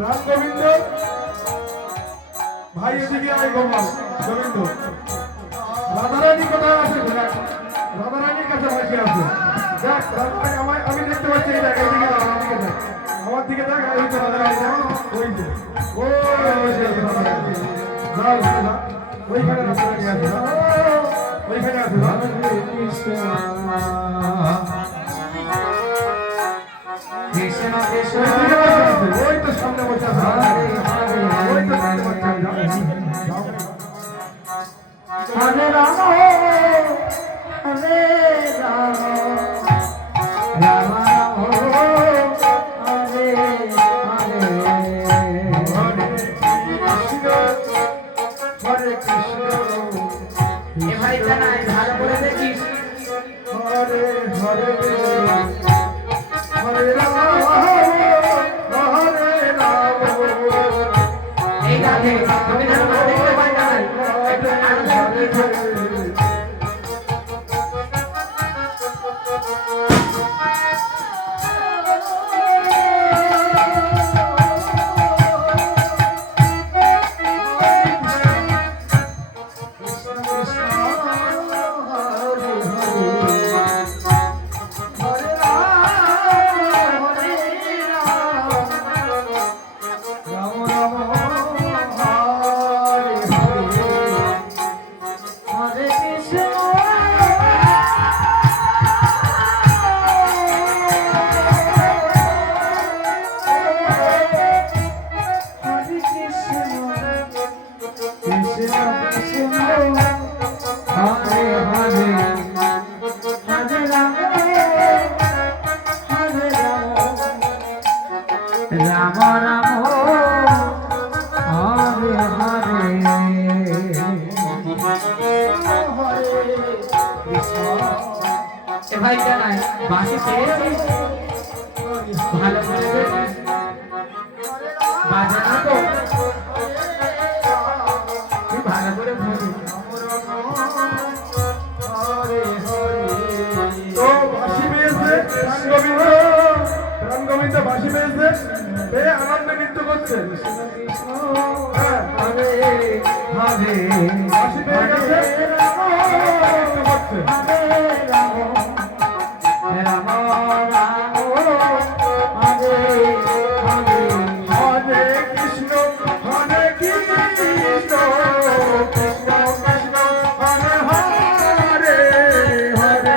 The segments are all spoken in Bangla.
রামগোবিন্দ ভাই এদিকে আয় গোপাল গোবিন্দ রাধারানী কোথায় আছে? রাধারানীর কাছে বসে আছে। দেখ রাধারানী আমি দেখতে পাচ্ছি এই দেখ এইদিকে আমাকে দেখ আমার দিকে দেখ এই তো রাধারানী ওই যে ওইখানে রাধারানী আছে ওইখানে আছে কৃষ্ণ কৃষ্ণ ওই তো সামনে বসে আছে ওই তো সামনে বসে আছে হরে রাম হরে রাম রাম রাম হরে হরে হরে কৃষ্ণ এ ভাই জানাই ভালো করে দেখিস হরে হরে হরে রাম হরে রাম এই গানে তুমি যেন দেখতে পাই না ভাই জানাই বাসি পেয়েছিস ভালো করে বাজানো তো তুই ভালো করে বুঝিস তো বাঁশি পেয়েছে রামগোবিন্দ বাঁশি পেয়েছে পেয়ে আনন্দ নৃত্য করছে হরে হরে বাঁশি পেয়ে গেছে নৃত্য করছে হরে কৃষ্ণ হরে কৃষ্ণ কৃষ্ণ কৃষ্ণ হরে হরে হরে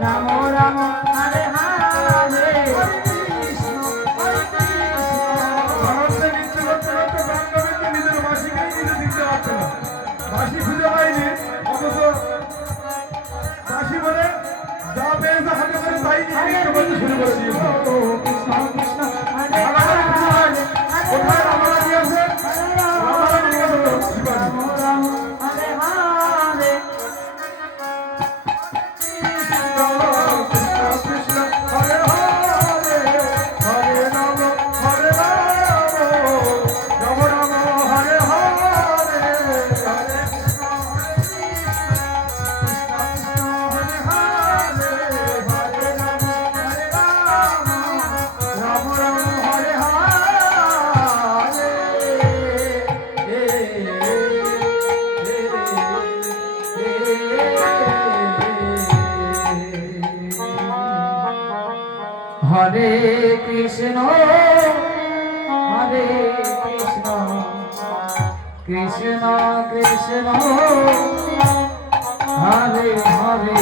রাম রাম রাম হরে হরে বাঁশি খুঁজে পাইনি অথচ বাঁশি বলে যা পেয়েছে হাতে করে তাই নিয়ে নৃত্য করতে শুরু করে দিয়েছে কোথায় রামারানি আছে রামারানির কাছে বাঁশি পাবি হরে কৃষ্ণ কৃষ্ণ কৃষ্ণ হরে হরে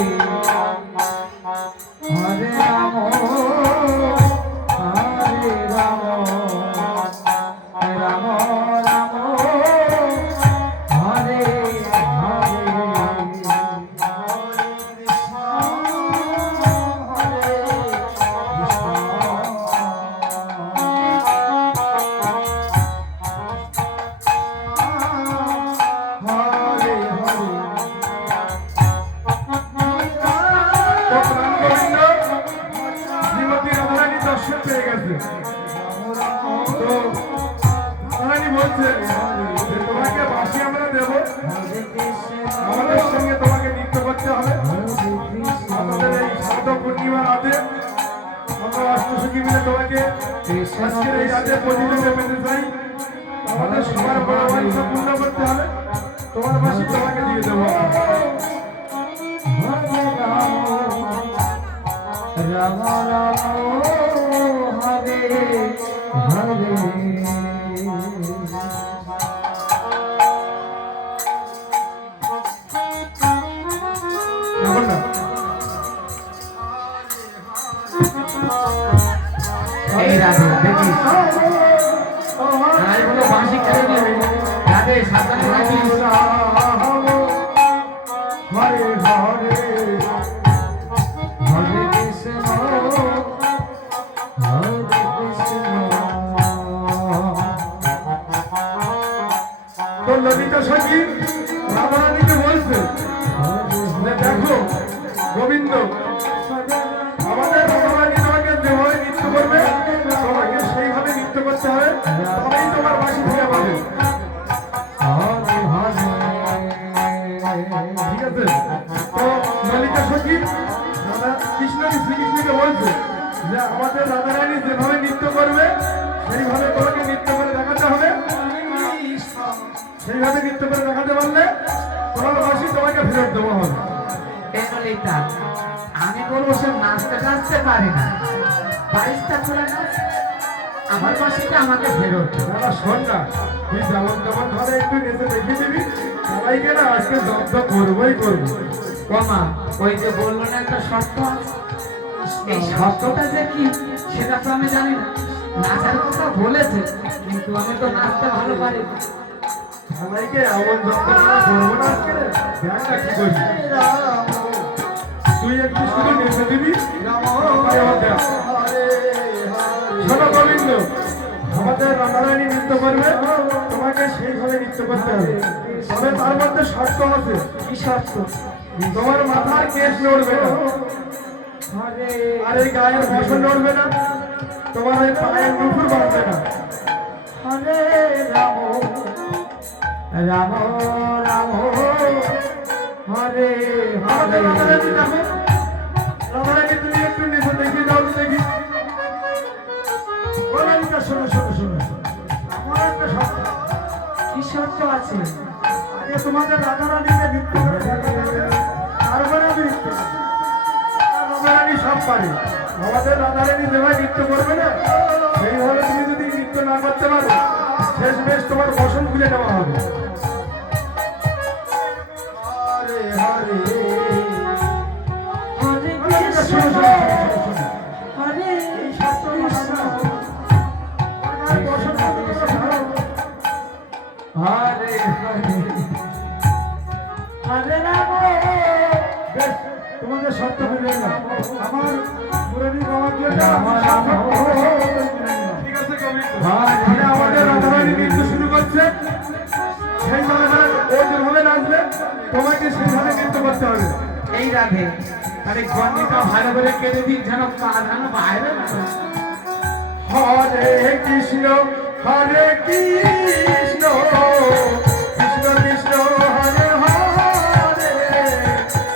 হরে রাম রাম রাম হরে শ্রীমতী রাধারানী দর্শন পেয়ে গেছে। তো রাধারানী বলছে যে তোমাকে বাঁশি আমরা দেব, আমাদের সঙ্গে তোমাকে নৃত্য করতে হবে। আমাদের এই শারদ পূর্ণিমার রাতে আমরা অষ্টসখী মিলে তোমাকে আজকের এই রাতে প্রতিযোগিতা পেতে চাই। আমাদের সবার বড় বাঞ্ছা পূর্ণ করতে হবে, তোমার বাঁশি তোমাকে দিয়ে দেবো। রাম রাম হরে হরে এখন না এই রাধে দেখিস বলো বাঁশি খেলে নেবে রাধে সাবধানে রাখিস হরে হরে হরে কৃষ্ণ হরে কৃষ্ণ তো ললিতা সখী রাধারানীকে বলছে যে দেখো গোবিন্দ, আমাদের রাধারানী তোমাকে যেভাবে নৃত্য করবে তোমাকে সেইভাবে নৃত্য করতে হবে, তবেই তোমার বাঁশি ফিরে পাবে। হরে হরে ঠিক আছে? তো ললিতা সখী কৃষ্ণকে শ্রীকৃষ্ণকে বলছে যে আমাদের রাধারানী যেভাবে নৃত্য করবে সেইভাবে তোমাকে নৃত্য করে দেখাতে হবে। সেইভাবে নৃত্য করে দেখাতে পারলে তোমার বাঁশি তোমাকে ফেরত দেওয়া হবে। ললিতা আমি বলবো সে নাচতে টাচতে পারি না, বাইশটা খোলা নাচ আমার বাঁশিটা আমাকে ফেরত দে। দাদা শোন না, তুই যেমন তেমন ধরে একটু নেচে দেখিয়ে দিবি, সবাইকে না আজকে জব্দ করবোই করবো। কমা ওই যে বললো না একটা শর্ত আছে, এই শর্তটা যে কি সেটা তো আমি জানি না। নাচার কথা বলেছে কিন্তু আমি তো নাচতে ভালো পারি না। সবাইকে এমন জব্দ করা করবো না আজকে রে। দেখ না কি করবি, তুই একটু শুধু নেচে দিবি, তাই আমার দেখ। শোনো গোবিন্দ, আমাদের রাধারানী নৃত্য করবে, তোমাকে সেইভাবে নৃত্য করতে হবে। তবে তার মধ্যে শর্ত আছে। কি শর্ত? তোমার মাথার কেশ নড়বে না, হরে আর এই গায়ের ভাষণ নড়বে না, তোমার ওই পায়ের নুপুর বাঁধবে না। হরে রাম রাম রাম হরে আমাদের হরে রাধারানী দেখো, রাধারানী তুমি একটু নেচে দেখিয়ে দাও তো দেখি। ও রানীটা শোনো শোনো শোনো, আমার একটা শর্ত। কি শর্ত আছে? আগে তোমাদের রাধারানীকে নৃত্য করে দেখাতে হবে, তারপরে আমি নৃত্য করবো। রাধারানী সব পারে, আমাদের রাধারানী যেভাবে নৃত্য করবে না সেইভাবে তুমি যদি নৃত্য না করতে পারো শেষ বেশ তোমার বসন খুলে নেওয়া হবে। হরে হরে হরে রানীটা কৃষ্ণ শোনো, শোনো, শোনো, শোনো। হরে এই শর্ত মানা না। আমার বসন করতে তোমরা ভালো। হরে হরে হরে রাম বেশ, তোমাদের শর্ত মিলে গেল। আমার মুরারি বাবার জন্য রাম রাম ঠিক আছে গোবিন্দ। তাহলে আমাদের রাধারানী নৃত্য শুরু করছে, সেইভাবে ও যেভাবে নাচবে তোমাকে সেইভাবে নৃত্য করতে হবে। এই রাধে আরে গন্ডিটা ভালো করে কেটে দিন যেন পা যেন বাইরে না হয়। হরে কৃষ্ণ হরে কৃষ্ণ কৃষ্ণ কৃষ্ণ হরে হরে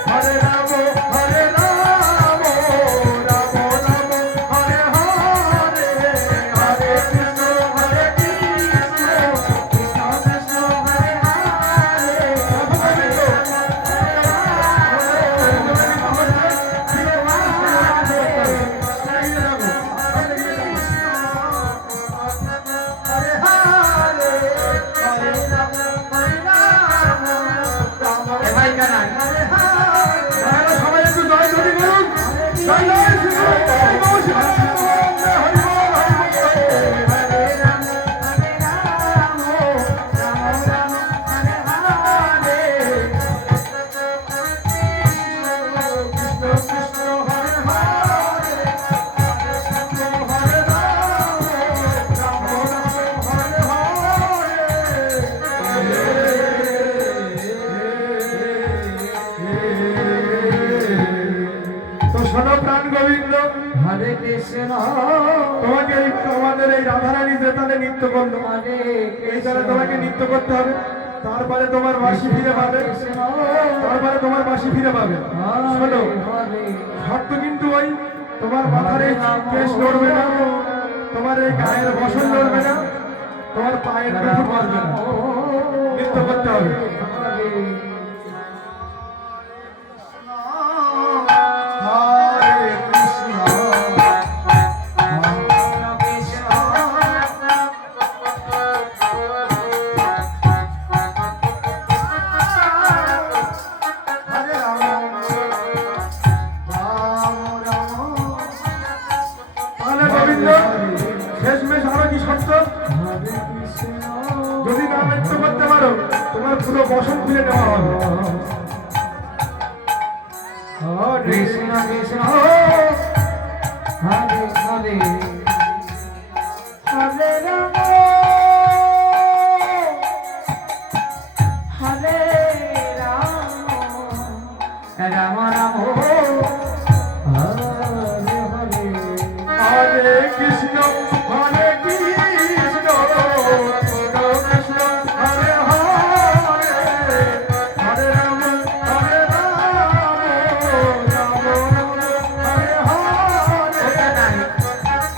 হরে রাম হরে রাম রাম রাম হরে হরে হরে কৃষ্ণ হরে কৃষ্ণ কৃষ্ণ কৃষ্ণ হরে হরে জয় জয় শ্রী রাম নমঃ শিবায় হরি বল হরি বল হরে রাম হরে রাম রাম রাম হরে হরে কৃষ্ণ কৃষ্ণ হরে হরে কৃষ্ণ হরে রাম রাম রাম হরে হরে তো শোনো প্রাণ গোবিন্দ হরে কৃষ্ণ তোমাকে এই আমাদের এই রাধারানী যে তালে নৃত্য করলো হরে এই তালে তোমাকে নৃত্য করতে হবে তারপরে তোমার বাঁশি ফিরে পাবে তারপরে তোমার বাঁশি ফিরে পাবে শোনো শর্ত কিন্তু ওই তোমার মাথার এই কেশ নড়বে না তোমার এই গায়ের বসন নড়বে না তোমার পায়ের পেছন মারবে না নৃত্য করতে হবে হরে কৃষ্ণ হরে রাম রাম রাম তাহলে গোবিন্দ শেষমেশ আরো কি শর্ত যদি না নৃত্য করতে পারো তোমার পুরো বসন খুলে নেওয়া হবে হরে কৃষ্ণ কৃষ্ণ হরে হরে হরে রাম হরে রাম রাম রাম হরে হরে হরে কৃষ্ণ হরে কৃষ্ণ কৃষ্ণ হরে হরে হরে রাম হরে রাম রাম রাম হরে হরে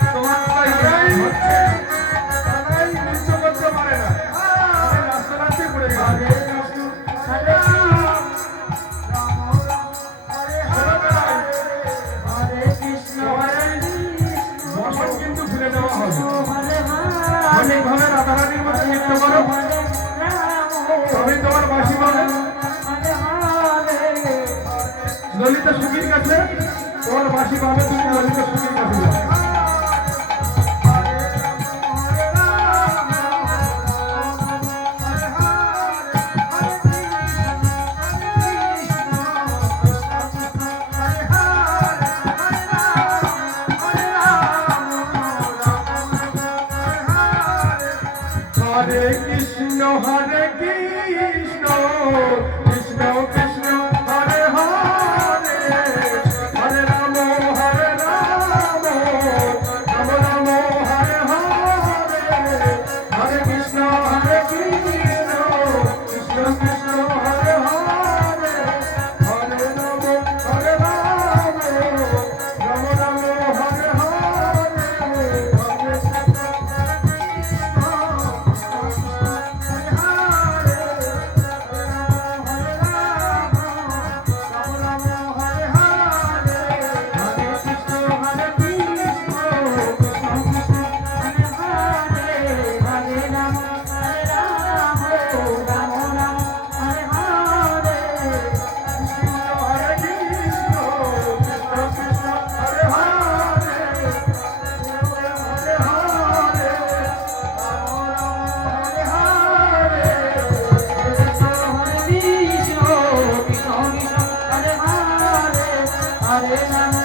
তোমার কই হচ্ছে তারাই নৃত্য করতে পারে না রাস্তা রাস্তায় পড়ে গেছে হরে হরে কৃষ্ণ হরে বসন কিন্তু খুলে নেওয়া হবে হরে অনেকভাবে রাধারানীর মতো নৃত্য করো তবে তোমার বাঁশি পাবে ললিতা সুখীর কাছে তোমার বাঁশি পাবে তুমি ললিতা সুখীর কাছে যাও হরে কৃষ্ণ কৃষ্ণ কৃষ্ণ হরে হরে হরে রাম রাম রাম হরে হরে হরে কৃষ্ণ কৃষ্ণ কৃষ্ণ কৃষ্ণ হরে হরে হরে রাম রাম রাম হরে হরে হরে Hare Rama